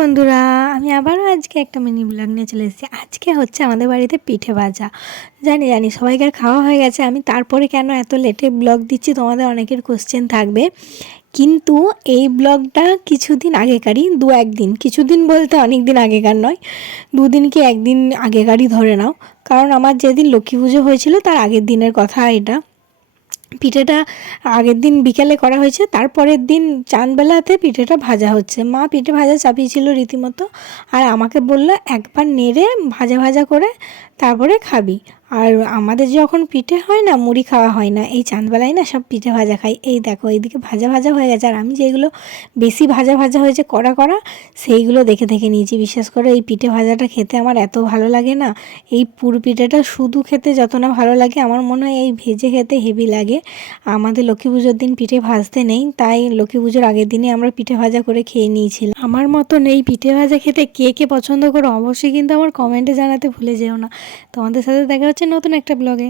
বন্ধুরা, আমি আবারও আজকে একটা মিনি ব্লগ নিয়ে চলে এসেছি। আজকে হচ্ছে আমাদের বাড়িতে পিঠে ভাজা। জানি সবাইকার খাওয়া হয়ে গেছে, আমি তারপরে কেন এত লেটে ব্লগ দিচ্ছি তোমাদের অনেকের কোশ্চেন থাকবে। কিন্তু এই ব্লগটা কিছুদিন আগেকারই, একদিন, কিছুদিন বলতে অনেক দিন আগেকার নয়, দুদিন কি একদিন আগেকারই ধরে নাও। কারণ আমার যেদিন লক্ষ্মী পুজো হয়েছিল তার আগের দিনের কথা এটা। পিঠেটা আগের দিন বিকেলে করা হয়েছে, তারপরের দিন চাঁদবেলাতে পিঠেটা ভাজা হচ্ছে। মা পিঠে ভাজা চাপিয়েছিল রীতিমতো, আর আমাকে বললো একবার নেড়ে ভাজা ভাজা করে তারপরে খাবি। আর আমাদের যখন পিঠে হয় না, মুড়ি খাওয়া হয় না, এই চাঁদবেলায় না সব পিঠে ভাজা খাই। এই দেখো এইদিকে ভাজা ভাজা হয়ে গেছে, আর আমি যেগুলো বেশি ভাজা ভাজা হয়েছে কড়া কড়া সেইগুলো দেখে দেখে নিয়েছি। বিশেষ করে এই পিঠে ভাজাটা খেতে আমার এত ভালো লাগে না, এই পুর পিঠেটা শুধু খেতে যত না ভালো লাগে, আমার মনে হয় এই ভেজে খেতে হেভি লাগে। আমাদের লক্ষ্মী পুজোর দিন পিঠে ভাজতে নেই, তাই লক্ষ্মী পুজোর আগের দিনে আমরা পিঠে ভাজা করে খেয়ে নিয়েছিলাম। আমার মতন এই পিঠে ভাজা খেতে কে কে পছন্দ করো অবশ্যই কিন্তু আমার কমেন্টে জানাতে ভুলে যেও না। তোমাদের সাথে দেখা হচ্ছে নতুন একটা ব্লগে।